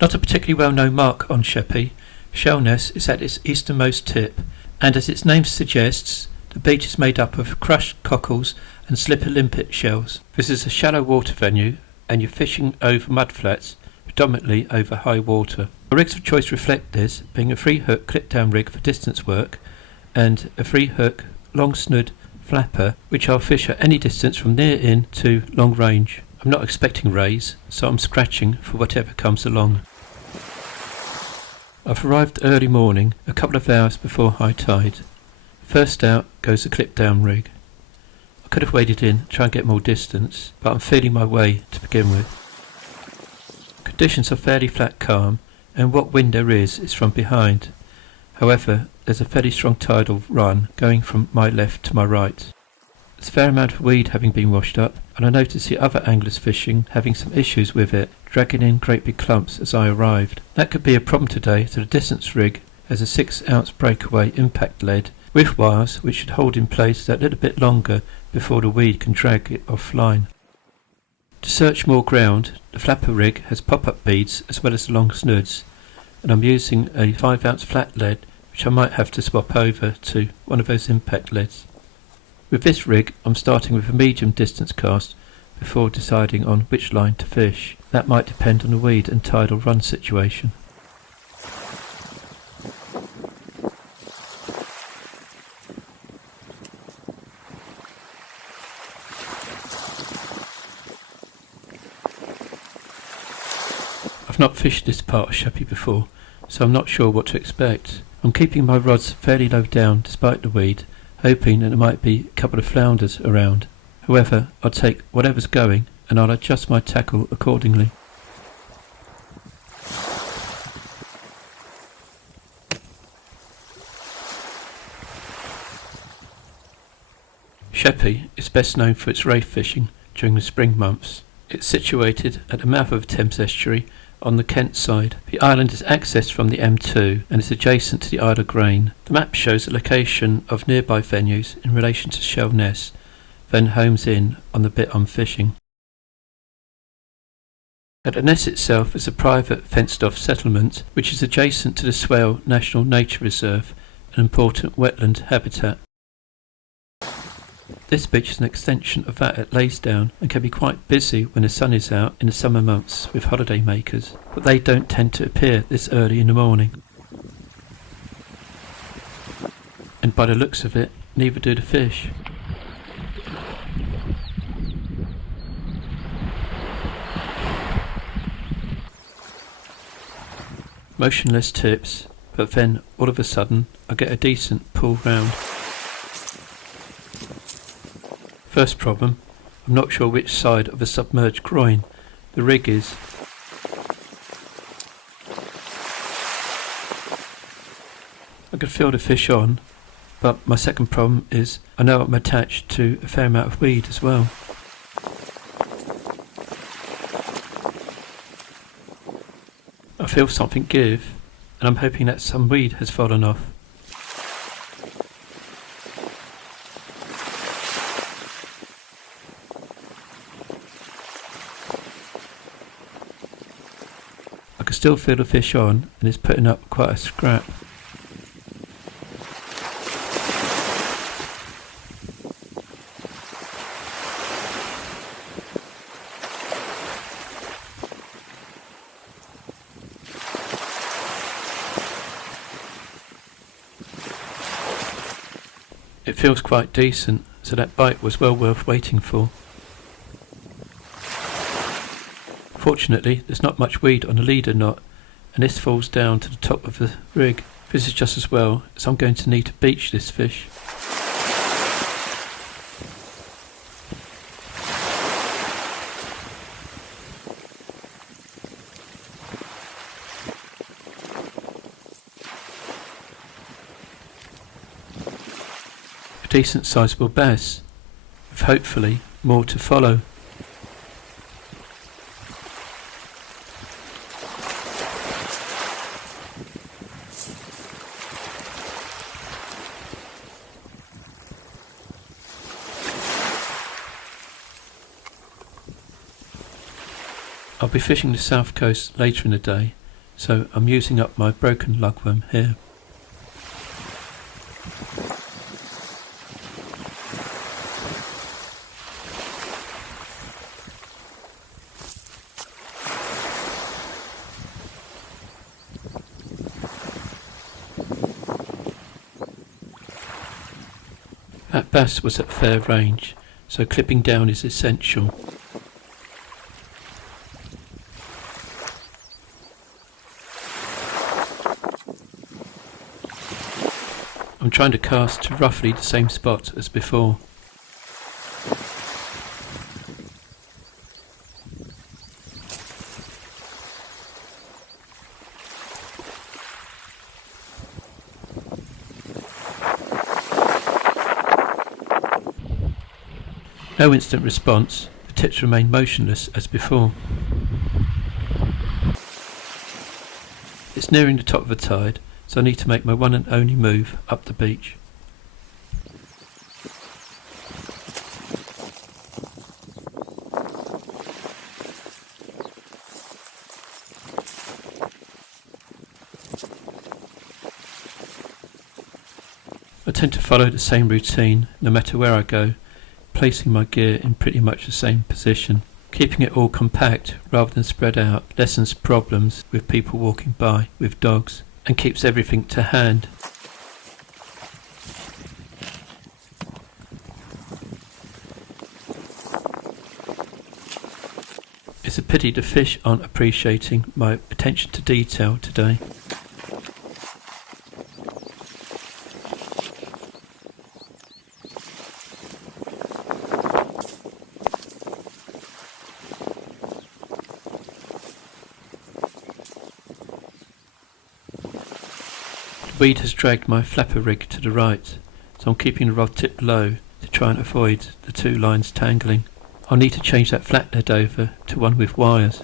Not a particularly well-known mark on Sheppey, Shellness is at its easternmost tip, and as its name suggests, the beach is made up of crushed cockles and slipper limpet shells. This is a shallow water venue, and you're fishing over mudflats, predominantly over high water. My rigs of choice reflect this, being a free hook clip-down rig for distance work, and a free hook long snood flapper, which I'll fish at any distance from near in to long range. I'm not expecting rays, so I'm scratching for whatever comes along. I've arrived early morning, a couple of hours before high tide. First out goes the clip-down rig. I could have waded in to try and get more distance, but I'm feeling my way to begin with. Conditions are fairly flat calm, and what wind there is from behind. However, there's a fairly strong tidal run going from my left to my right. There's a fair amount of weed having been washed up, and I noticed the other anglers fishing having some issues with it, dragging in great big clumps as I arrived. That could be a problem today, so the distance rig has a 6-ounce breakaway impact lead with wires which should hold in place that little bit longer before the weed can drag it offline. To search more ground, the flapper rig has pop-up beads as well as the long snoods, and I'm using a 5-ounce flat lead which I might have to swap over to one of those impact leads. With this rig I'm starting with a medium distance cast before deciding on which line to fish. That might depend on the weed and tidal run situation. I've not fished this part of Sheppey before, so I'm not sure what to expect. I'm keeping my rods fairly low down despite the weed, hoping that there might be a couple of flounders around. However, I'll take whatever's going and I'll adjust my tackle accordingly. Sheppey is best known for its wraith fishing during the spring months. It's situated at the mouth of the Thames estuary on the Kent side. The island is accessed from the M2 and is adjacent to the Isle of Grain. The map shows the location of nearby venues in relation to Shellness, then homes in on the bit I'm fishing. At the Ness itself is a private fenced-off settlement which is adjacent to the Swale National Nature Reserve, an important wetland habitat. This beach is an extension of that at Laysdown and can be quite busy when the sun is out in the summer months with holiday makers, but they don't tend to appear this early in the morning. And by the looks of it, neither do the fish. Motionless tips, but then all of a sudden I get a decent pull round. First problem, I'm not sure which side of a submerged groin the rig is. I could feel the fish on, but my second problem is I know I'm attached to a fair amount of weed as well. I feel something give, and I'm hoping that some weed has fallen off. I can still feel the fish on, and it's putting up quite a scrap. It feels quite decent, so that bite was well worth waiting for. Fortunately, there's not much weed on the leader knot, and this falls down to the top of the rig. This is just as well, as I'm going to need to beach this fish. A decent sizeable bass, with hopefully more to follow. I'll be fishing the south coast later in the day, so I'm using up my broken lugworm here. That bass was at fair range, so clipping down is essential. I'm trying to cast to roughly the same spot as before. No instant response, the tips remain motionless as before. It's nearing the top of the tide, so I need to make my one and only move up the beach. I tend to follow the same routine no matter where I go, placing my gear in pretty much the same position. Keeping it all compact rather than spread out lessens problems with people walking by with dogs and keeps everything to hand. It's a pity the fish aren't appreciating my attention to detail today. The weed has dragged my flapper rig to the right, so I'm keeping the rod tip low to try and avoid the two lines tangling. I'll need to change that flathead over to one with wires.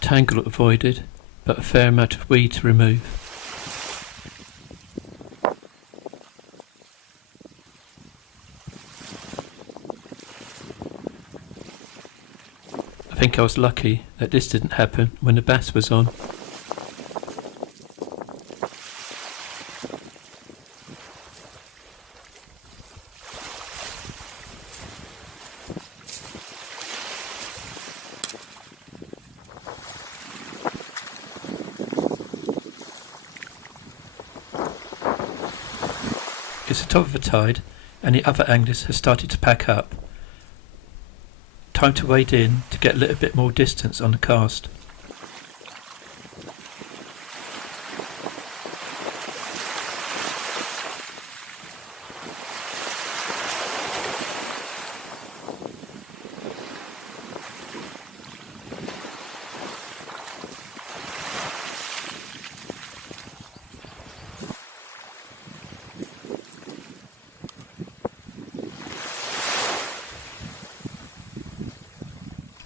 Tangle avoided, but a fair amount of weed to remove. I think I was lucky that this didn't happen when the bass was on. It's the top of the tide and the other anglers have started to pack up. Time to wade in to get a little bit more distance on the cast.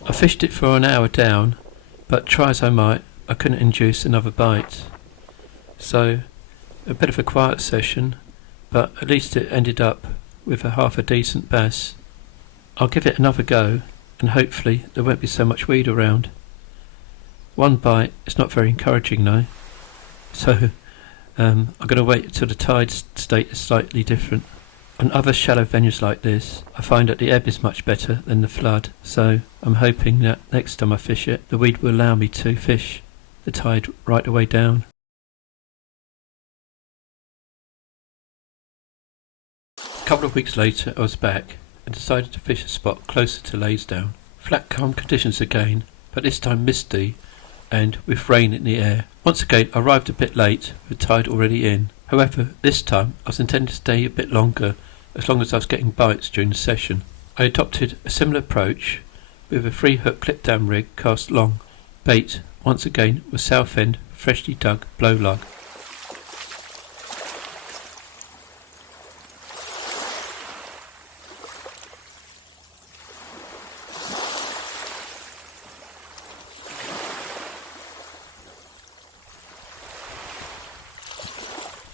I fished it for an hour down, but try as I might, I couldn't induce another bite. So, a bit of a quiet session, but at least it ended up with half a decent bass. I'll give it another go, and hopefully there won't be so much weed around. One bite is not very encouraging though, so I'm going to wait until the tide state is slightly different. On other shallow venues like this, I find that the ebb is much better than the flood, so I'm hoping that next time I fish it, the weed will allow me to fish the tide right the way down. A couple of weeks later I was back and decided to fish a spot closer to Laysdown. Flat calm conditions again, but this time misty and with rain in the air. Once again I arrived a bit late with the tide already in. However, this time I was intending to stay a bit longer as long as I was getting bites during the session. I adopted a similar approach with a 3-hook clip down rig cast long. Bait, once again, was south end freshly dug blow lug.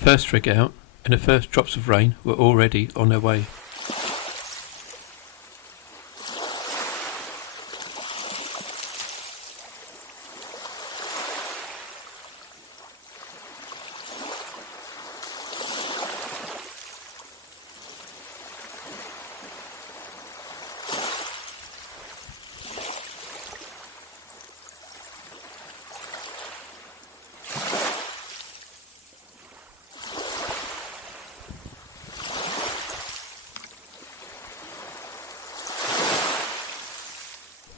first rig out and the first drops of rain were already on their way.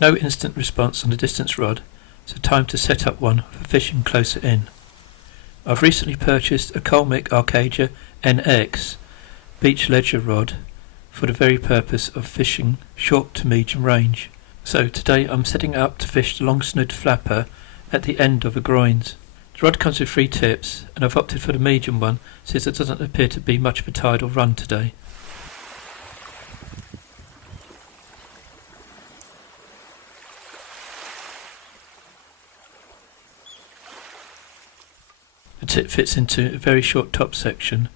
No instant response on the distance rod, so time to set up one for fishing closer in. I've recently purchased a Colmic Arcadia NX beach ledger rod for the very purpose of fishing short to medium range. So today I'm setting up to fish the long snood flapper at the end of a groins. The rod comes with 3 tips and I've opted for the medium one since there doesn't appear to be much of a tidal run today. The tip fits into a very short top section.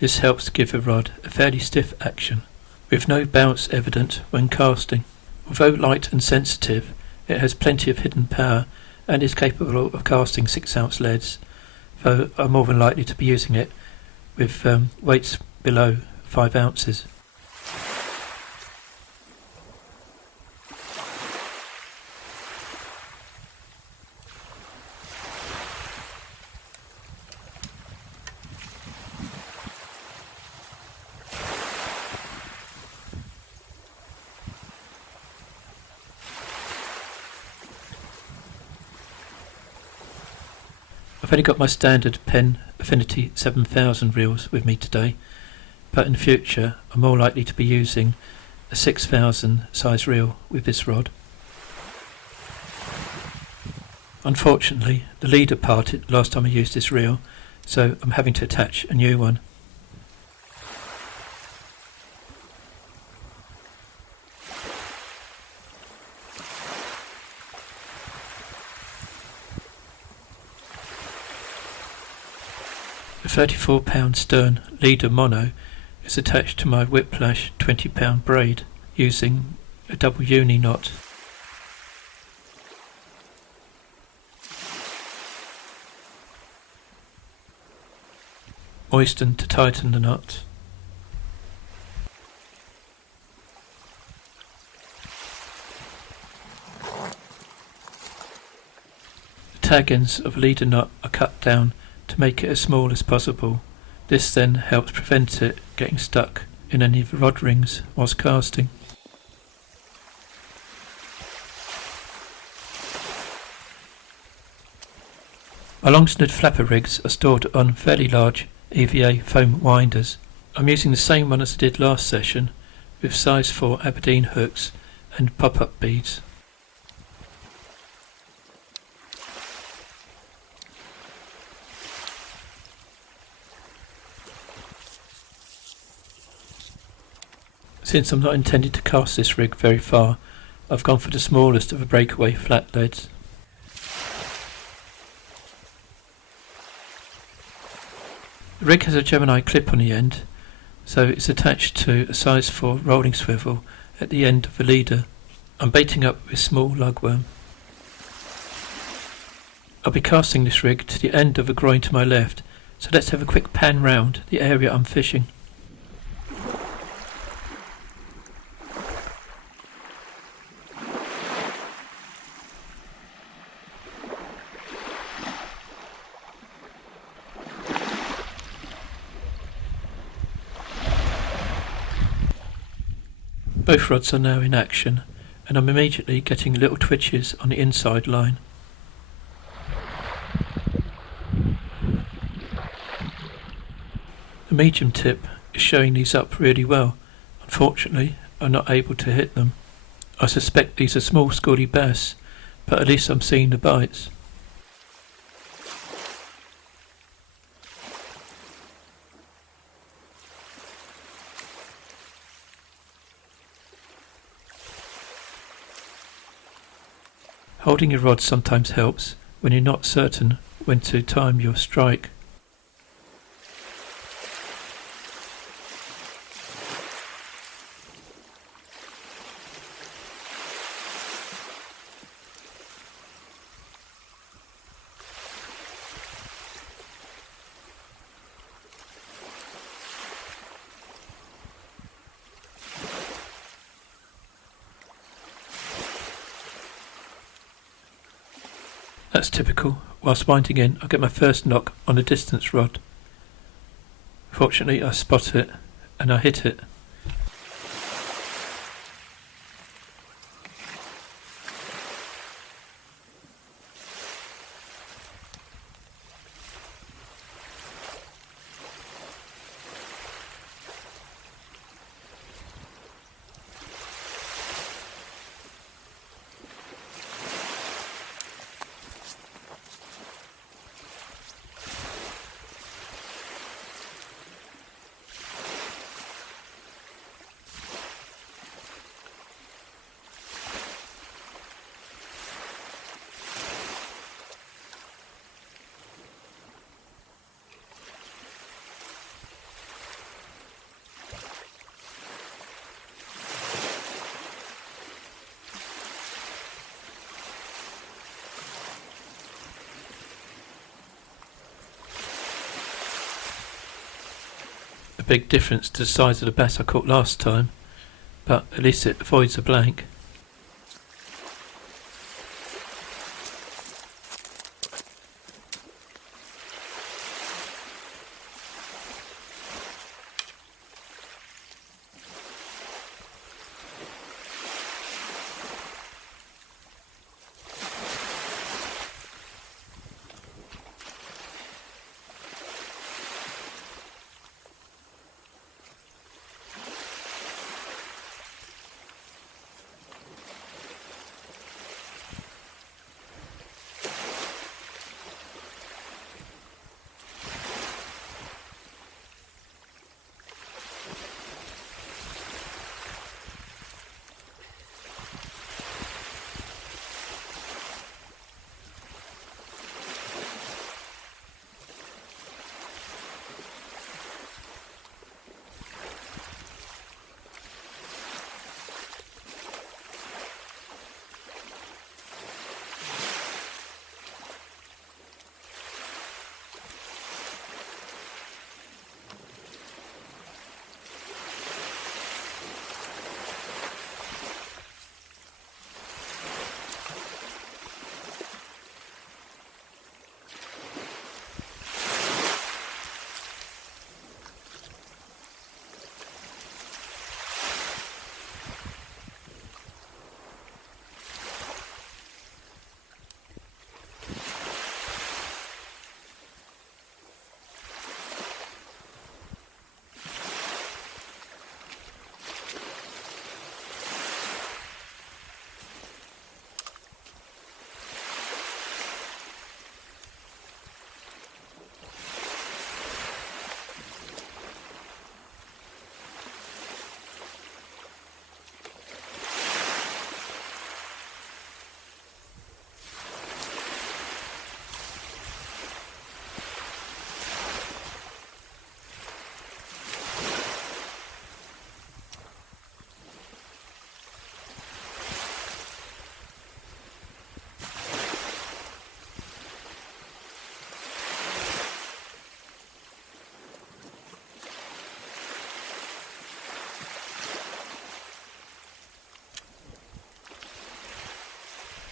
This helps give the rod a fairly stiff action, with no bounce evident when casting. Although light and sensitive, it has plenty of hidden power and is capable of casting 6-ounce leads, though I'm more than likely to be using it with weights below 5 ounces. I've only got my standard Pen Affinity 7000 reels with me today, but in future I'm more likely to be using a 6000 size reel with this rod. Unfortunately, the leader parted last time I used this reel, so I'm having to attach a new one. The 34-pound stern leader mono is attached to my Whiplash 20-pound braid using a double uni knot. Moisten to tighten the knot. The tag ends of leader knot are cut down to make it as small as possible. This then helps prevent it getting stuck in any of the rod rings whilst casting. My long snood flapper rigs are stored on fairly large EVA foam winders. I'm using the same one as I did last session with size 4 Aberdeen hooks and pop-up beads. Since I'm not intending to cast this rig very far, I've gone for the smallest of the breakaway flat leads. The rig has a Gemini clip on the end, so it's attached to a size 4 rolling swivel at the end of the leader. I'm baiting up with small lugworm. I'll be casting this rig to the end of a groin to my left, so let's have a quick pan round the area I'm fishing. Both rods are now in action, and I'm immediately getting little twitches on the inside line. The medium tip is showing these up really well. Unfortunately, I'm not able to hit them. I suspect these are small scaldy bass, but at least I'm seeing the bites. Holding your rod sometimes helps when you're not certain when to time your strike. That's typical. Whilst winding in, I get my first knock on a distance rod. Fortunately, I spot it, and I hit it. A big difference to the size of the bass I caught last time, but at least it avoids a blank.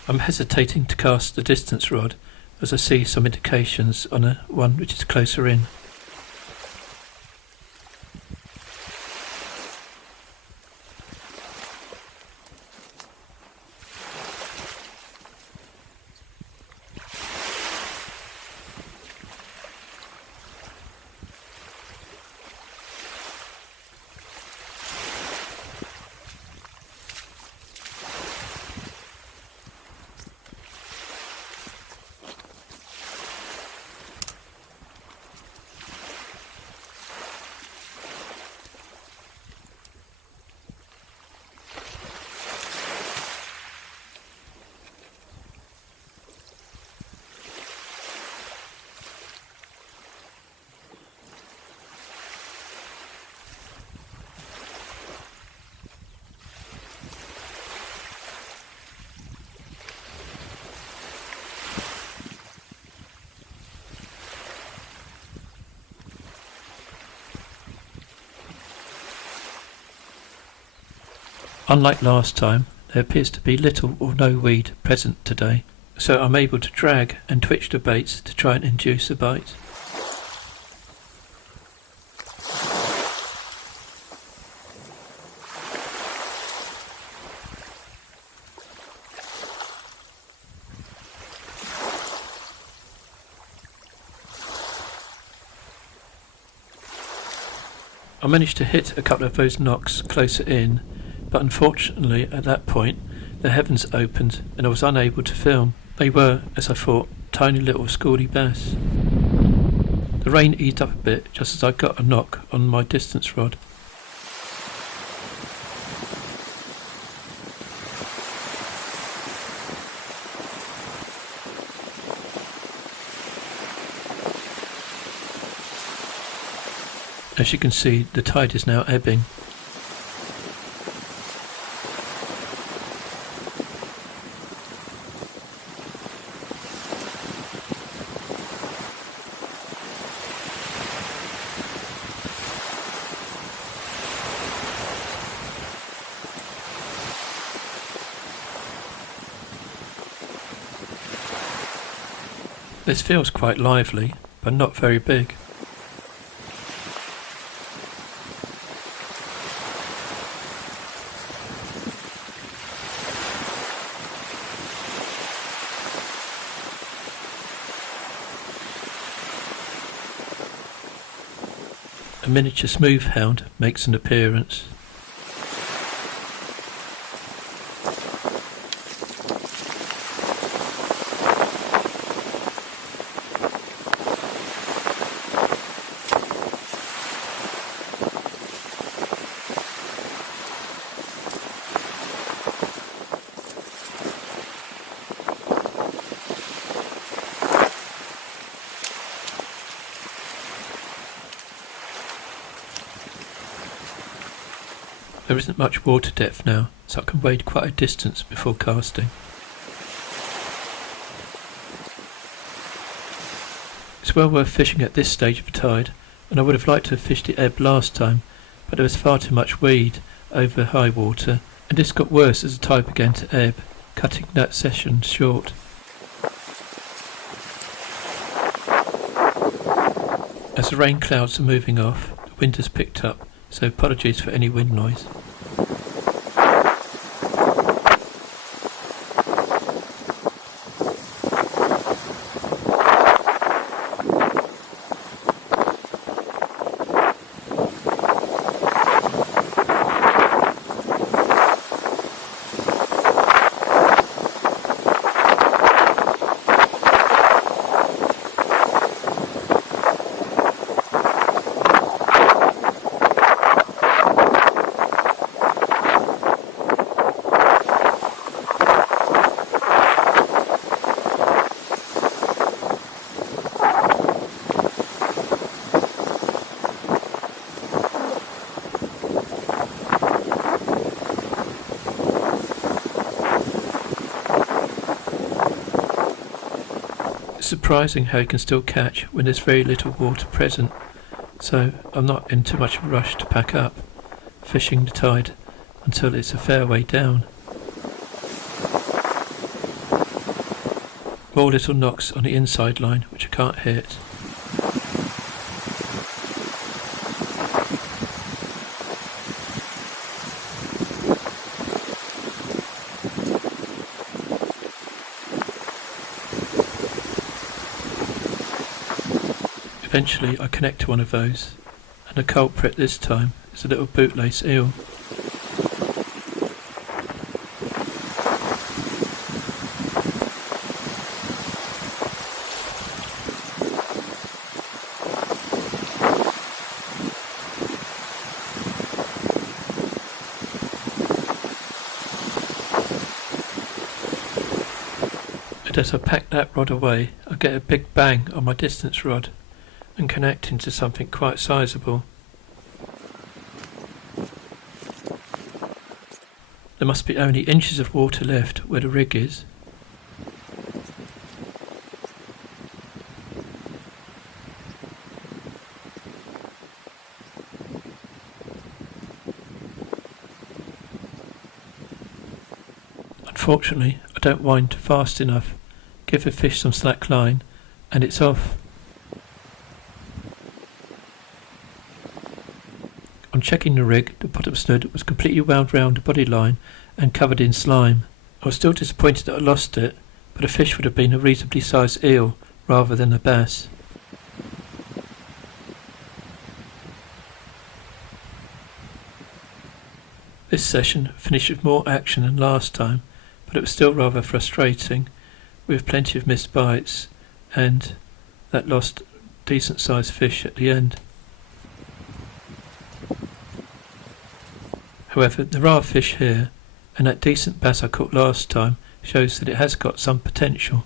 I'm hesitating to cast the distance rod as I see some indications on one which is closer in. Unlike last time, there appears to be little or no weed present today, so I'm able to drag and twitch the baits to try and induce a bite. I managed to hit a couple of those knocks closer in, but unfortunately at that point the heavens opened and I was unable to film. They were, as I thought, tiny little schoolie bass. The rain eased up a bit just as I got a knock on my distance rod. As you can see, the tide is now ebbing. This feels quite lively, but not very big. A miniature smooth hound makes an appearance. There isn't much water depth now, so I can wade quite a distance before casting. It's well worth fishing at this stage of the tide, and I would have liked to have fished the ebb last time, but there was far too much weed over high water, and this got worse as the tide began to ebb, cutting that session short. As the rain clouds are moving off, the wind has picked up, so apologies for any wind noise. Surprising how you can still catch when there's very little water present, so I'm not in too much of a rush to pack up, fishing the tide until it's a fair way down. More little knocks on the inside line which I can't hit. Eventually I connect to one of those, and the culprit this time is a little bootlace eel. And as I pack that rod away, I get a big bang on my distance rod and connect into something quite sizeable. There must be only inches of water left where the rig is. Unfortunately, I don't wind fast enough, give the fish some slack line, and it's off. On checking the rig, the bottom snood was completely wound round the body line and covered in slime. I was still disappointed that I lost it, but the fish would have been a reasonably sized eel rather than a bass. This session finished with more action than last time, but it was still rather frustrating, with plenty of missed bites and that lost decent sized fish at the end. However, there are fish here, and that decent bass I caught last time shows that it has got some potential.